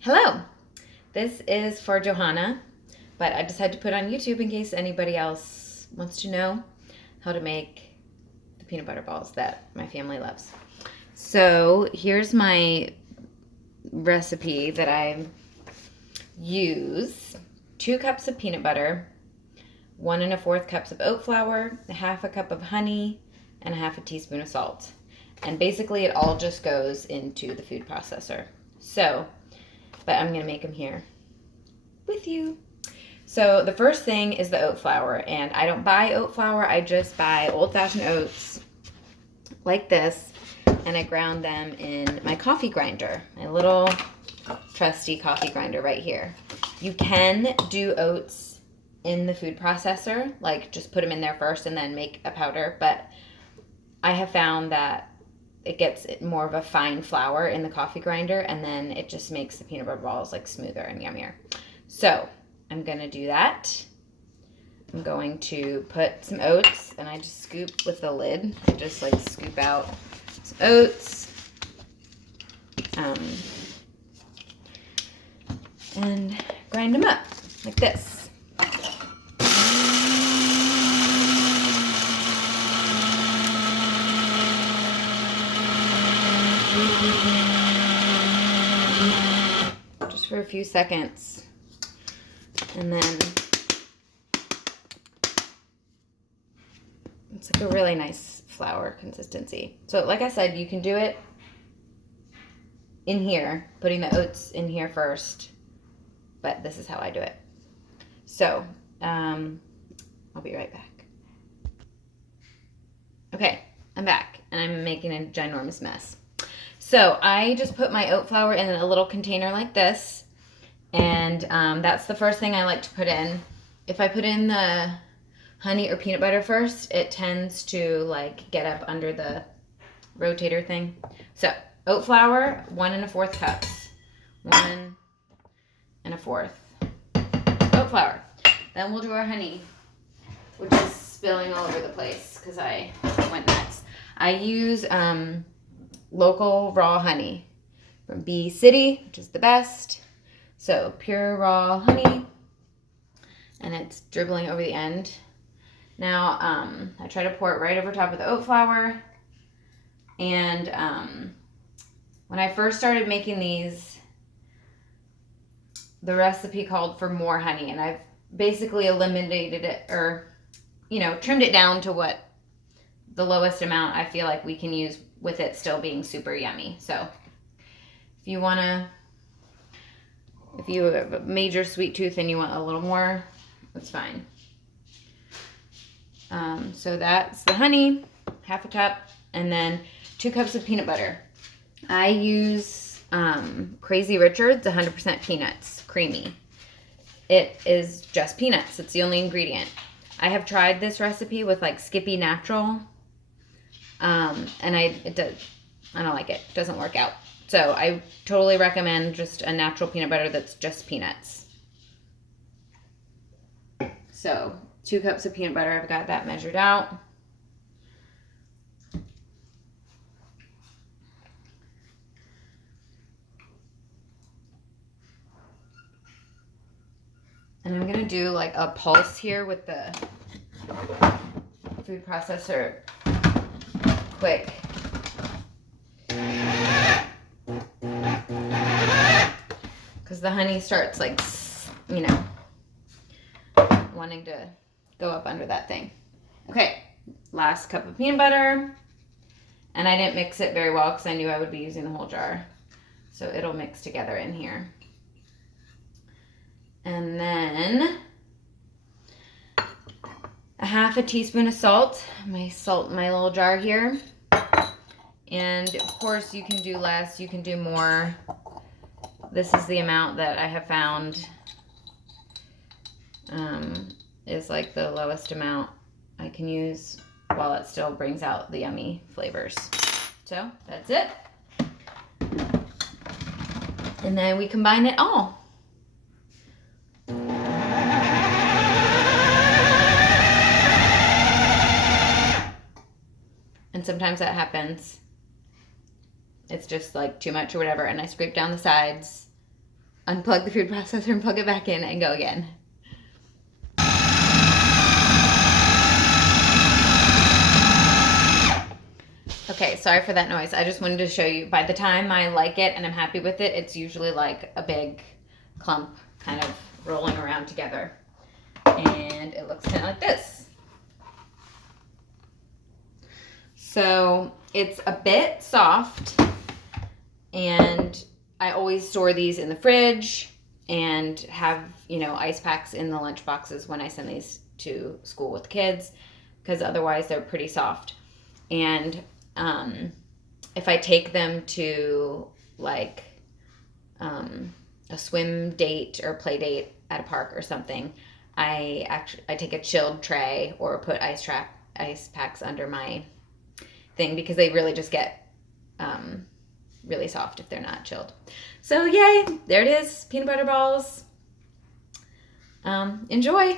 Hello, this is for Johanna, but I decided to put on YouTube in case anybody else wants to know how to make the peanut butter balls that my family loves. So here's my recipe that I use. 2 cups of peanut butter, 1 1/4 cups of oat flour, 1/2 cup of honey, and 1/2 teaspoon of salt. And basically it all just goes into the food processor. But I'm going to make them here with you. So the first thing is the oat flour, and I don't buy oat flour. I just buy old-fashioned oats like this, and I ground them in my coffee grinder, my little trusty coffee grinder right here. You can do oats in the food processor, like just put them in there first and then make a powder, but I have found that it gets more of a fine flour in the coffee grinder, and then it just makes the peanut butter balls like smoother and yummier. So I'm gonna do that. I'm going to put some oats, and I just scoop with the lid. I just like scoop out some oats, and grind them up like this. Just for a few seconds, and then it's like a really nice flour consistency. So like I said, you can do it in here, putting the oats in here first, but this is how I do it. So I'll be right back. Okay, I'm back, and I'm making a ginormous mess. So I just put my oat flour in a little container like this, and that's the first thing I like to put in. If I put in the honey or peanut butter first, it tends to like get up under the rotator thing. So oat flour, 1 1/4 cups, 1 1/4 oat flour. Then we'll do our honey, which is spilling all over the place because I went nuts. I use local raw honey from Bee City, which is the best. So pure raw honey, and it's dribbling over the end. Now I try to pour it right over top of the oat flour. And when I first started making these, the recipe called for more honey, and I've basically eliminated it, or trimmed it down to what the lowest amount I feel like we can use with it still being super yummy. So if you have a major sweet tooth and you want a little more, that's fine. So that's the honey, 1/2 cup, and then 2 cups of peanut butter. I use Crazy Richard's 100% peanuts, creamy. It is just peanuts. It's the only ingredient. I have tried this recipe with like Skippy Natural, and I don't like it. It doesn't work out. So I totally recommend just a natural peanut butter that's just peanuts. So 2 cups of peanut butter, I've got that measured out. And I'm gonna do like a pulse here with the food processor quick. Because the honey starts like, wanting to go up under that thing. Okay, last cup of peanut butter. And I didn't mix it very well because I knew I would be using the whole jar. So it'll mix together in here. And then 1/2 teaspoon of salt. My little jar here. And of course you can do less, you can do more. This is the amount that I have found is like the lowest amount I can use while it still brings out the yummy flavors. So that's it. And then we combine it all. And sometimes that happens. It's just like too much or whatever, and I scrape down the sides unplug the food processor and plug it back in and go again. Okay, sorry for that noise. I just wanted to show you, by the time I like it and I'm happy with it, it's usually like a big clump kind of rolling around together. And it looks kind of like this. So it's a bit soft, and I always store these in the fridge and have, you know, ice packs in the lunch boxes when I send these to school with kids, because otherwise they're pretty soft. And if I take them to like a swim date or play date at a park or something, I take a chilled tray or put ice packs under my thing, because they really just get really soft if they're not chilled. So yay, there it is, peanut butter balls. Enjoy.